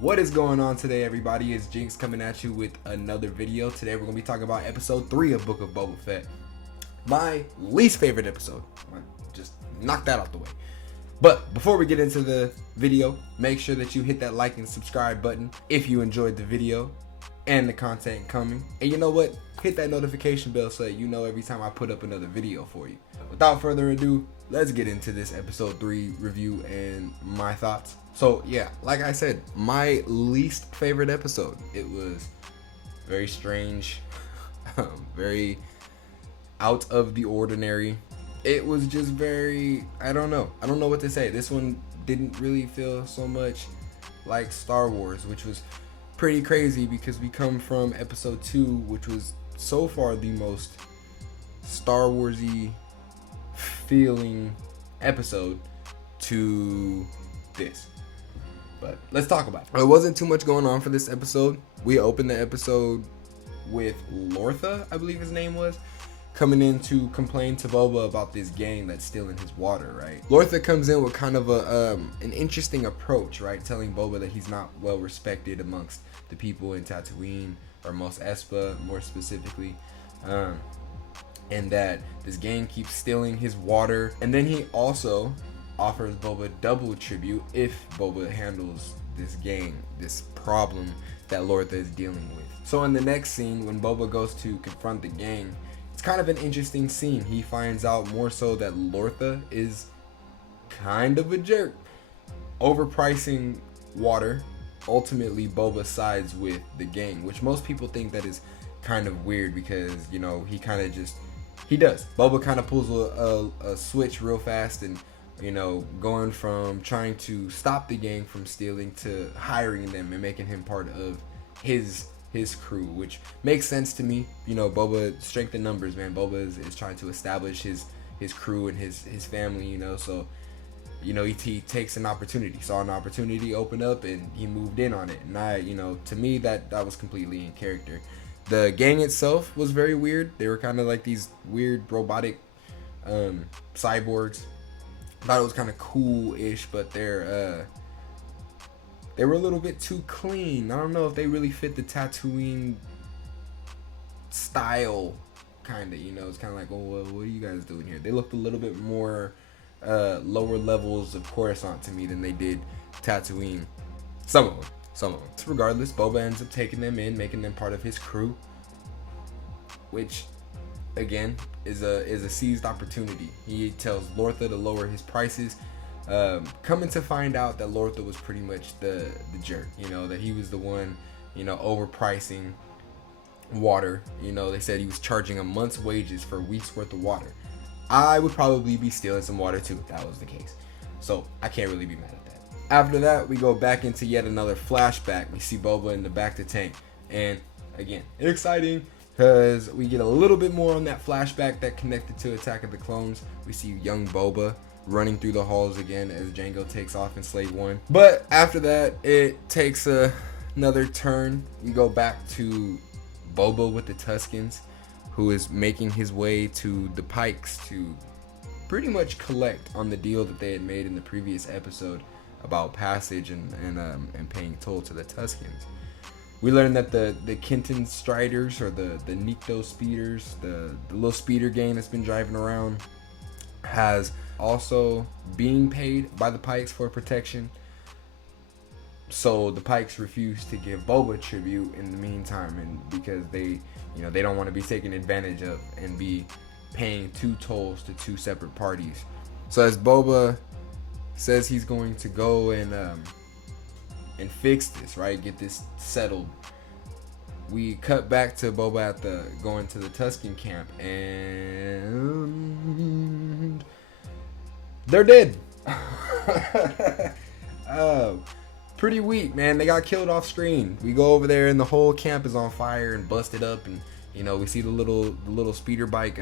What is going on today, everybody? It's Jinx coming at you with another video. Today we're going to be talking about episode 3 of Book of Boba Fett. My least favorite episode. Just knock that out the way. But before we get into the video, make sure that you hit that like and subscribe button if you enjoyed the video and the content coming. And you know what? Hit that notification bell so that you know every time I put up another video for you. Without further ado, let's get into this episode 3 review and my thoughts. So yeah, like I said, my least favorite episode. It was very strange, very out of the ordinary. It was just very, I don't know what to say. This one didn't really feel so much like Star Wars, which was pretty crazy because we come from episode 2, which was so far the most Star Wars-y feeling episode, to this. But let's talk about it. There wasn't too much going on for this episode. We opened the episode with Lortha, I believe his name was, coming in to complain to Boba about this gang that's stealing his water, right? Lortha comes in with kind of an interesting approach, right? Telling Boba that he's not well respected amongst the people in Tatooine, or Mos Espa more specifically, and that this gang keeps stealing his water. And then he also offers Boba double tribute if Boba handles this gang, this problem that Lortha is dealing with. So in the next scene, when Boba goes to confront the gang, it's kind of an interesting scene. He finds out more so that Lortha is kind of a jerk, overpricing water. Ultimately, Boba sides with the gang, which most people think that is kind of weird because, you know, he does. Boba kind of pulls a switch real fast and, you know, going from trying to stop the gang from stealing to hiring them and making him part of his crew, which makes sense to me. You know, Boba, strength in numbers, man. Boba is trying to establish his crew and his family, you know, so, you know, he takes an opportunity, saw an opportunity open up, and he moved in on it. And you know, to me, that was completely in character. The gang itself was very weird. They were kind of like these weird robotic cyborgs. Thought it was kind of cool-ish, but they were a little bit too clean. I don't know if they really fit the Tatooine style, kind of, you know. It's kind of like, oh, well, what are you guys doing here? They looked a little bit more lower levels of Coruscant to me than they did Tatooine. Some of them. Regardless, Boba ends up taking them in, making them part of his crew, which, again, is a seized opportunity. He tells Lortha to lower his prices, coming to find out that Lortha was pretty much the jerk, you know, that he was the one, you know, overpricing water. You know, they said he was charging a month's wages for a week's worth of water. I would probably be stealing some water too if that was the case, so I can't really be mad at that. After that, we go back into yet another flashback. We see Boba in the back to tank, and again, exciting because we get a little bit more on that flashback that connected to Attack of the Clones. We see young Boba running through the halls again as Jango takes off in Slave 1. But after that, it takes another turn. We go back to Boba with the Tuskens, who is making his way to the Pikes to pretty much collect on the deal that they had made in the previous episode about passage and paying toll to the Tuskens. We learned that the Kenton Striders, or the Nikto Speeders, the little speeder gang that's been driving around, has also being paid by the Pikes for protection. So the Pikes refuse to give Boba tribute in the meantime, and because they don't want to be taken advantage of and be paying 2 tolls to 2 separate parties. So as Boba says he's going to go and fix this, right, get this settled, we cut back to Boba going to the Tusken camp, and they're dead. Pretty weak, man. They got killed off screen. We go over there and the whole camp is on fire and busted up, and you know, we see the little speeder bike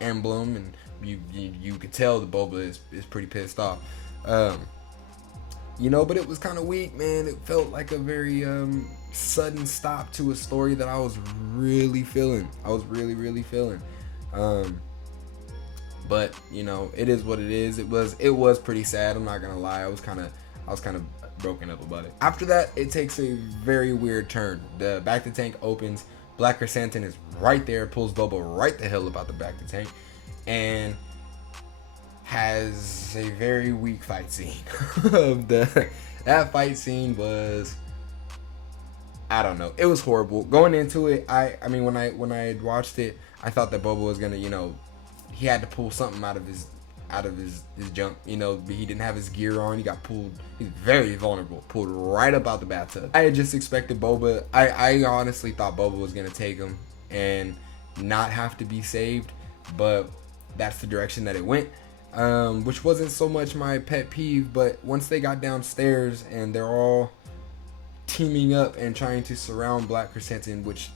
emblem, and you could tell the Boba is pretty pissed off. You know, but it was kind of weak, man. It felt like a very sudden stop to a story that I was really feeling. I was really feeling. But you know, it is what it is. It was pretty sad. I'm not gonna lie. I was kind of broken up about it. After that, it takes a very weird turn. The back to tank opens. Black Chrysanthemum is right there, pulls Boba right the hell about the back to tank, and has a very weak fight scene. That fight scene was, I don't know, it was horrible. Going into it, I mean when I had watched it, I thought that Boba was gonna, he had to pull something out of his junk, he didn't have his gear on, he got pulled, he's very vulnerable, pulled right up out the bathtub. I had just expected Boba, I honestly thought Boba was gonna take him and not have to be saved, but that's the direction that it went, which wasn't so much my pet peeve. But once they got downstairs and they're all teaming up and trying to surround Black Chrysanthemum, which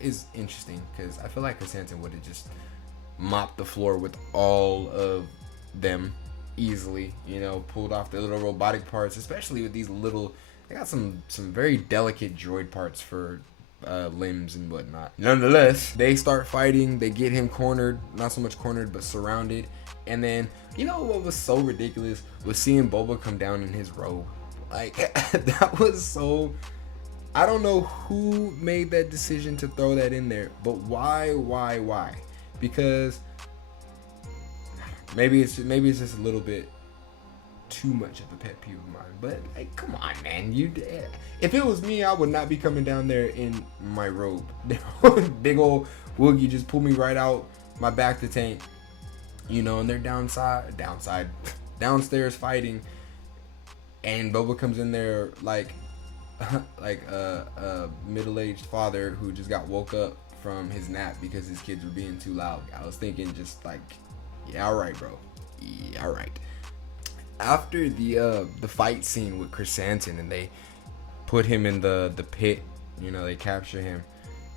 is interesting because I feel like Chrysanthemum would have just mopped the floor with all of them easily, pulled off the little robotic parts, especially with these little, they got some very delicate droid parts for limbs and whatnot. Nonetheless, they start fighting, they get him cornered, not so much cornered but surrounded, and then what was so ridiculous was seeing Boba come down in his robe. Like that was so, I don't know who made that decision to throw that in there, but why? Because maybe it's just a little bit too much of a pet peeve of mine. But like, come on, man, if it was me, I would not be coming down there in my robe. Big old Woogie just pulled me right out my back to tank, and they're downstairs fighting, and Boba comes in there like a middle-aged father who just got woke up from his nap because his kids were being too loud. I was thinking just like, yeah, all right, bro. Yeah, all right. After the fight scene with Chrysanthemum and they put him in the pit, they capture him,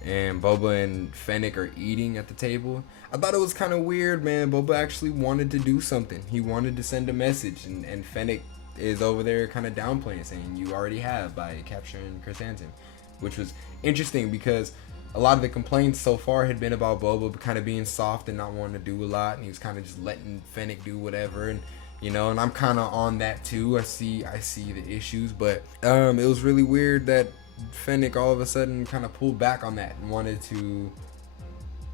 and Boba and Fennec are eating at the table. I thought it was kind of weird, man. Boba actually wanted to do something. He wanted to send a message, and Fennec is over there kind of downplaying, saying you already have by capturing Chrysanthemum, which was interesting because a lot of the complaints so far had been about Boba kind of being soft and not wanting to do a lot, and he was kind of just letting Fennec do whatever, and and I'm kind of on that too. I see the issues, but it was really weird that Fennec all of a sudden kind of pulled back on that and wanted to,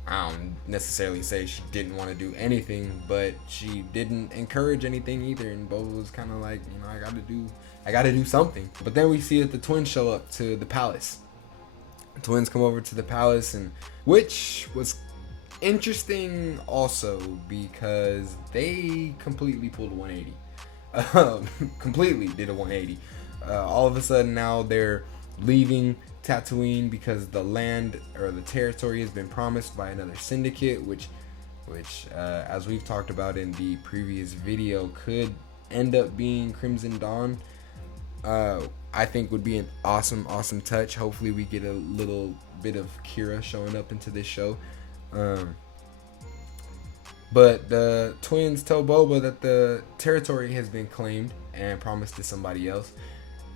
I don't necessarily say she didn't want to do anything, but she didn't encourage anything either, and Boba was kind of like, I gotta do something. But then we see that the twins show up to the palace. The twins come over to the palace, and which was interesting also because they completely pulled a 180. Completely did a 180. All of a sudden now they're leaving Tatooine because the land or the territory has been promised by another syndicate, which as we've talked about in the previous video, could end up being Crimson Dawn. I think would be an awesome touch. Hopefully we get a little bit of Kira showing up into this show. But the twins tell Boba that the territory has been claimed and promised to somebody else,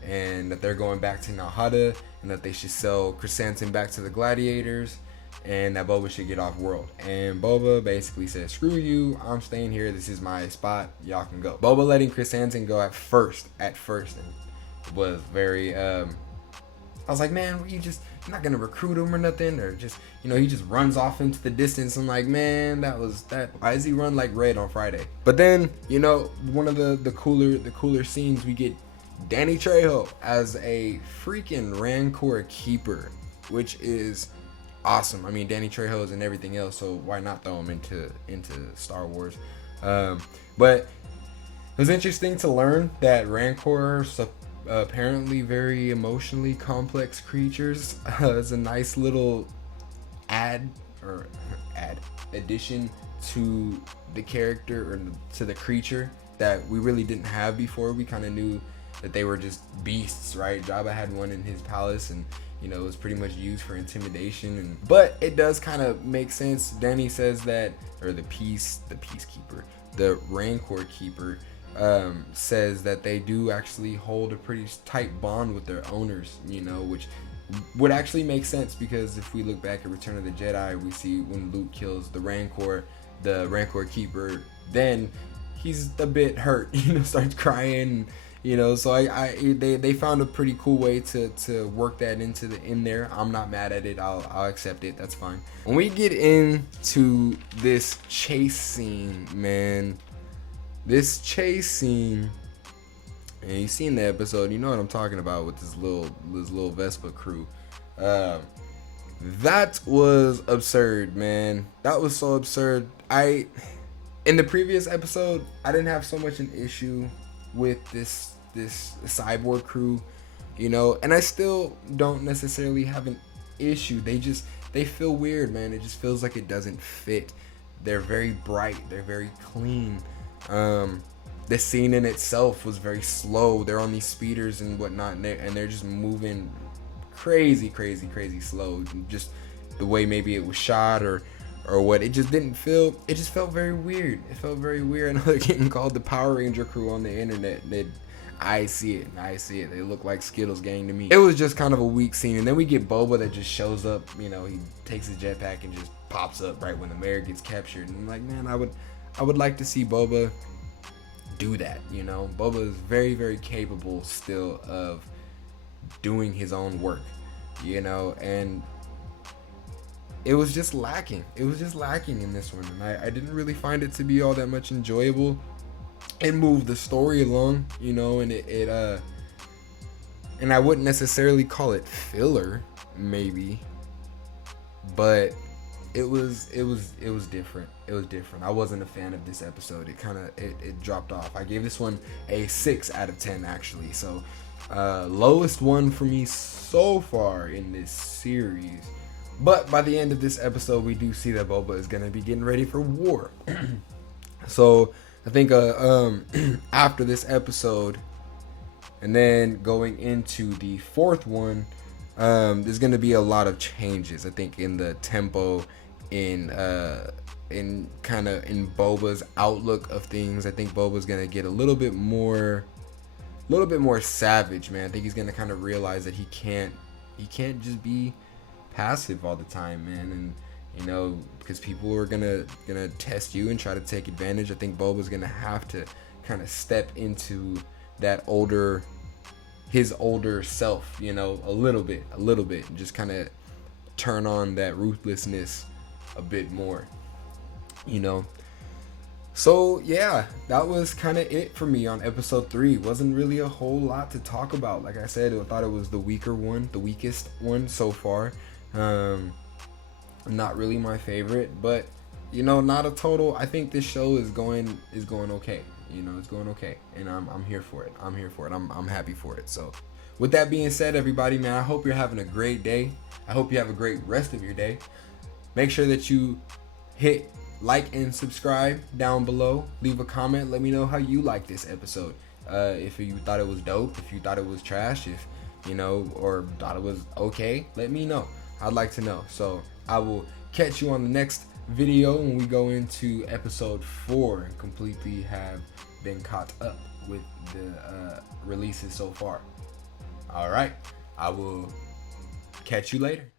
and that they're going back to Nahada, and that they should sell Chrysanthemum back to the gladiators, and that Boba should get off world. And Boba basically says, screw you, I'm staying here, this is my spot, y'all can go. Boba letting Chrysanthemum go at first, and it was very, I was like, man, you're not gonna recruit him or nothing, or just, he just runs off into the distance. I'm like, man, why does he run like Red on Friday? But then, one of the cooler scenes, we get Danny Trejo as a freaking Rancor keeper, which is awesome. I mean, Danny Trejo is in everything else, so why not throw him into Star Wars? But it was interesting to learn that Rancor are apparently very emotionally complex creatures. It's a nice little addition to the character or to the creature that we really didn't have before. We kind of knew that they were just beasts, right? Jabba had one in his palace, and it was pretty much used for intimidation. But it does kind of make sense. Danny says that, or the peacekeeper, the Rancor keeper, says that they do actually hold a pretty tight bond with their owners, which would actually make sense, because if we look back at Return of the Jedi, we see when Luke kills the Rancor keeper, then he's a bit hurt, starts crying, You know, so they found a pretty cool way to work that in there. I'm not mad at it. I'll accept it. That's fine. When we get into this chase scene, man, this chase scene, and you've seen the episode, you know what I'm talking about with this little Vespa crew. That was absurd, man. That was so absurd. In the previous episode, I didn't have so much an issue with this cyborg crew, you know, and I still don't necessarily have an issue. They feel weird, man. It just feels like it doesn't fit. They're very bright. They're very clean. The scene in itself was very slow. They're on these speeders and whatnot, and they're just moving crazy slow. Just the way maybe it was shot or what, it just felt very weird. It felt very weird. I know they're getting called the Power Ranger crew on the internet. I see it. They look like Skittles gang to me. It was just kind of a weak scene, and then we get Boba that just shows up. You know, he takes his jetpack and just pops up right when the mayor gets captured. And I'm like, man, I would like to see Boba do that. You know, Boba is very capable still of doing his own work. You know, and it was just lacking. It was just lacking in this one, and I didn't really find it to be all that much enjoyable. It moved the story along, you know, and and I wouldn't necessarily call it filler, maybe, but it was different. It was different. I wasn't a fan of this episode. It dropped off. I gave this one a 6 out of 10 actually. So lowest one for me so far in this series. But by the end of this episode, we do see that Boba is gonna be getting ready for war. So I think after this episode, and then going into the 4th one, there's gonna be a lot of changes. I think in the tempo, in Boba's outlook of things. I think Boba's gonna get a little bit more savage, man. I think he's gonna kind of realize that he can't just be passive all the time, man. And you know, because people are gonna test you and try to take advantage. I think Boba's gonna have to kind of step into that his older self, you know, a little bit, and just kind of turn on that ruthlessness a bit more, you know. So yeah, that was kind of it for me on episode 3. Wasn't really a whole lot to talk about. Like I said, I thought it was the weakest one so far. Not really my favorite, but you know, not a total. I think this show is going okay. You know, it's going okay, and I'm here for it. I'm happy for it. So with that being said, everybody, man, I hope you're having a great day. I hope you have a great rest of your day. Make sure that you hit like and subscribe down below. Leave a comment. Let me know how you like this episode. If you thought it was dope, if you thought it was trash, if you know, or thought it was okay, let me know. I'd like to know. So I will catch you on the next video when we go into episode 4 and completely have been caught up with the releases so far. All right, I will catch you later.